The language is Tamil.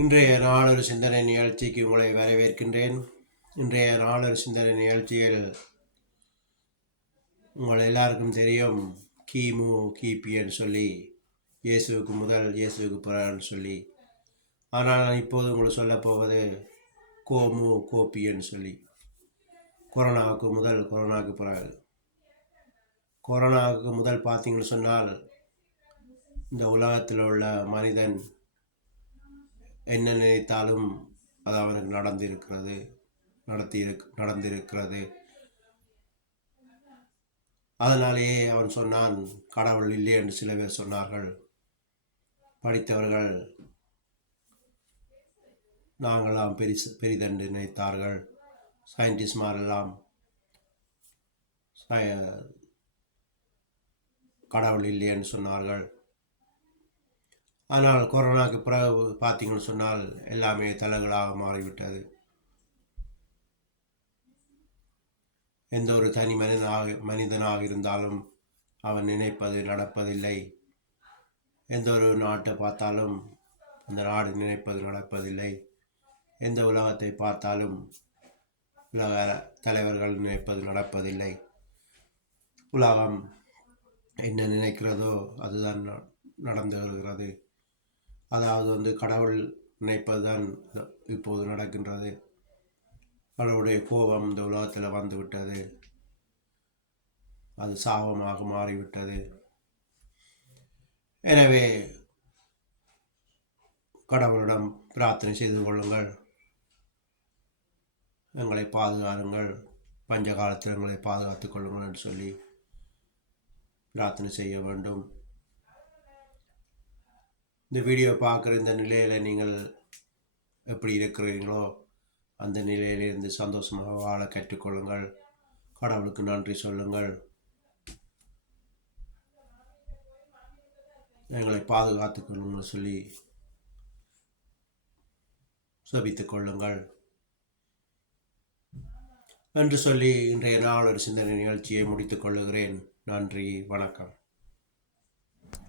இன்றைய நாளொரு சிந்தனை நிகழ்ச்சிக்கு உங்களை வரவேற்கின்றேன். இன்றைய நாளொரு சிந்தனை நிகழ்ச்சியில் உங்கள் எல்லாருக்கும் தெரியும், கிமு கிபின்னு சொல்லி இயேசுவுக்கு முதல் இயேசுவுக்கு பிறன்னு சொல்லி. ஆனால் நான் இப்போது உங்களுக்கு சொல்ல போவது கோமு கோபின்னு சொல்லி. கொரோனாவுக்கு முதல், கொரோனாவுக்கு பிறகு. கொரோனாவுக்கு முதல் பார்த்தீங்கன்னு சொன்னால், இந்த உலகத்தில் உள்ள மனிதன் என்ன நினைத்தாலும் அது அவனுக்கு நடந்திருக்கிறது. அதனாலேயே அவன் சொன்னான், கடவுள் இல்லை என்று சில பேர் சொன்னார்கள். படித்தவர்கள் நாங்களாம் பெரிதென்று நினைத்தார்கள். சயின்டிஸ்ட்மாரெல்லாம் கடவுள் இல்லை என்று சொன்னார்கள். ஆனால் கொரோனாவுக்கு பிறகு பார்த்தீங்கன்னு சொன்னால் எல்லாமே தலைகளாக மாறிவிட்டது. எந்த ஒரு தனி மனிதனாக இருந்தாலும் அவன் நினைப்பது நடப்பதில்லை. எந்த ஒரு நாட்டை பார்த்தாலும் அந்த நாடு நினைப்பது நடப்பதில்லை. எந்த உலகத்தை பார்த்தாலும் உலக தலைவர்கள் நினைப்பது நடப்பதில்லை. உலகம் என்ன நினைக்கிறதோ அதுதான் நடந்து வருகிறது. அதாவது கடவுள் நினைப்பது தான் இப்போது நடக்கின்றது. கடவுளுடைய கோபம் இந்த உலகத்தில் வந்துவிட்டது. அது சாபமாக மாறிவிட்டது. எனவே கடவுளிடம் பிரார்த்தனை செய்து கொள்ளுங்கள். எங்களை பாதுகாருங்கள், பஞ்ச காலத்தில் எங்களை பாதுகாத்துக் கொள்ளுங்கள் என்று சொல்லி பிரார்த்தனை செய்ய வேண்டும். இந்த வீடியோ பார்க்குற இந்த நிலையில் நீங்கள் எப்படி இருக்கிறீங்களோ அந்த நிலையிலிருந்து சந்தோஷமாக வாழ கற்றுக்கொள்ளுங்கள். கடவுளுக்கு நன்றி சொல்லுங்கள். எங்களை பாதுகாத்துக் கொள்ளுங்கள் சொல்லி செபித்துக் கொள்ளுங்கள் என்று சொல்லி இன்றைய நாள் ஒரு சிந்தனை நிகழ்ச்சியை முடித்துக் கொள்ளுகிறேன். நன்றி, வணக்கம்.